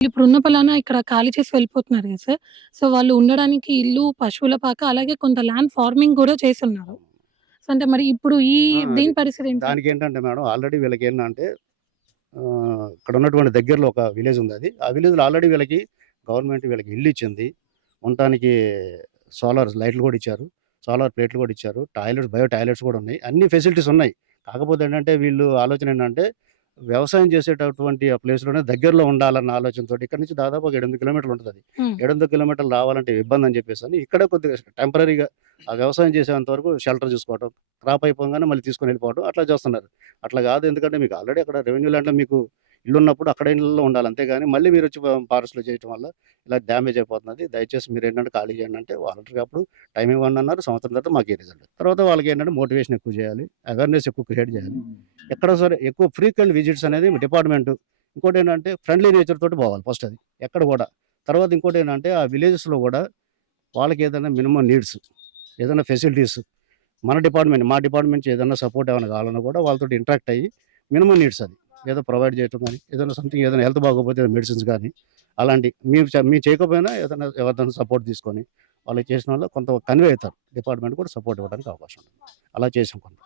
ఇప్పుడున్న పలానా ఇక్కడ ఖాళీ చేసి వెళ్ళిపోతున్నారు గదా సార్. సో, వాళ్ళు ఉండడానికి ఇల్లు, పశువుల పాక అలాగే కొంత ల్యాండ్ ఫార్మింగ్ గూడా చేసున్నారు. అవును. సో, అంటే మరి ఇప్పుడు అది దీని పరిస్థితేంటి? దానికేంటంటే మేడం ఆల్రెడీ వీళ్ళకేంటంటే ఇక్కడ ఉన్నటువంటి దగ్గరలో ఒక విలేజ్ ఉందది. ఆ విలేజ్‌లో ఆల్రెడీ వీళ్ళకి గవర్నమెంట్ వీళ్ళకి ఇల్లిచ్చింది. ఉండటానికి సోలార్ లైట్లు గూడా ఇచ్చారు. సోలార్ ప్లేట్లు గూడా ఇచ్చారు. బయో టాయిలెట్స్ గూడా ఉన్నాయి. అన్ని ఫెసిలిటీస్ ఉన్నాయి. కాకపోతే ఏంటంటే వీళ్ళు ఆలోచన ఏంటంటే వ్యవసాయం చేసేటటువంటి ఆ ప్లేస్‌లోనే దగ్గరలో ఉండాలన్న ఆలోచనతోటి ఇక్కడి నుంచి దాదాపు ఒక 800 కిలోమీటర్లు ఉంటదది. హ్మ్. 700 కిలోమీటర్లు రావాలంటే ఇబ్బందని జెప్పేసని ఇక్కడే కొద్దిగా టెంపరరీగా ఆ వ్యవసాయం చేసేంత వరకు షెల్టర్ జూసుకోవటం. క్రాప్ అయిపోంగానే మళ్ళీ తీసుకొని వెళ్ళిపోవటం అట్లా చేస్తున్నారు. అట్లా గాదు ఎందుకంటే మీకు ఆల్రెడీ అక్కడ రెవెన్యూ ల్యాండ్‌లో మీకు ఇల్లున్నప్పుడు అక్కడ ఇళ్ళల్లో ఉండాలి. అంతేగాని మళ్ళీ మీరొచ్చి ఫారెస్ట్‌లో చేయటం వల్ల ఇలా డ్యామేజ్ అయిపోతున్నది. దయచేసి మీరేంటంటే ఖాళీ చేయండి అంటే వాలంటరీగా అప్పుడు టైమ్ ఇవ్వండి అన్నారు. సంవత్సరం తర్వాత మాకు ఈ రిజల్ట్. తర్వాత వాళ్ళకేంటంటే మోటివేషన్ ఎక్కువ చేయాలి. అవేర్‌నెస్ ఎక్కువ క్రియేట్ చేయాలి. ఎక్కడ సరే ఎక్కువ ఫ్రీక్వెంట్ విజిట్స్ అనేది డిపార్ట్‌మెంటు. ఇంకోటేంటంటే ఫ్రెండ్లీ నేచర్ తోటి పోవాలి ఫస్ట్ అది. ఎక్కడ గూడా. తర్వాత ఇంకోటేంటంటే ఆ విలేజెస్‌లో గూడా వాళ్ళకేదైనా మినిమమ్ నీడ్స్ ఏదైనా ఫెసిలిటీస్ మా డిపార్ట్‌మెంట్ నుంచి ఏదైనా సపోర్ట్ ఏమైనా కావాలన్నా కూడా వాళ్ళతోటి ఇంటరాక్ట్ అయ్యి మినిమమ్ నీడ్స్ అది. ఏదో ప్రొవైడ్ చేయటం గాని, ఏదైనా సంథింగ్ ఏదైనా హెల్త్ బాగోకపోతే మెడిసిన్స్ గాని, అలాంటి మీరు చేయకపోయినా ఏదైనా ఎవరిదైనా సపోర్ట్ తీసుకొని, వాళ్ళు చేసిన వాళ్ళు కొంత కన్వే అవుతారు. డిపార్ట్‌మెంట్ కూడా సపోర్ట్ ఇవ్వడానికి అవకాశం ఉంటుంది. అలా చేసాం కొంత.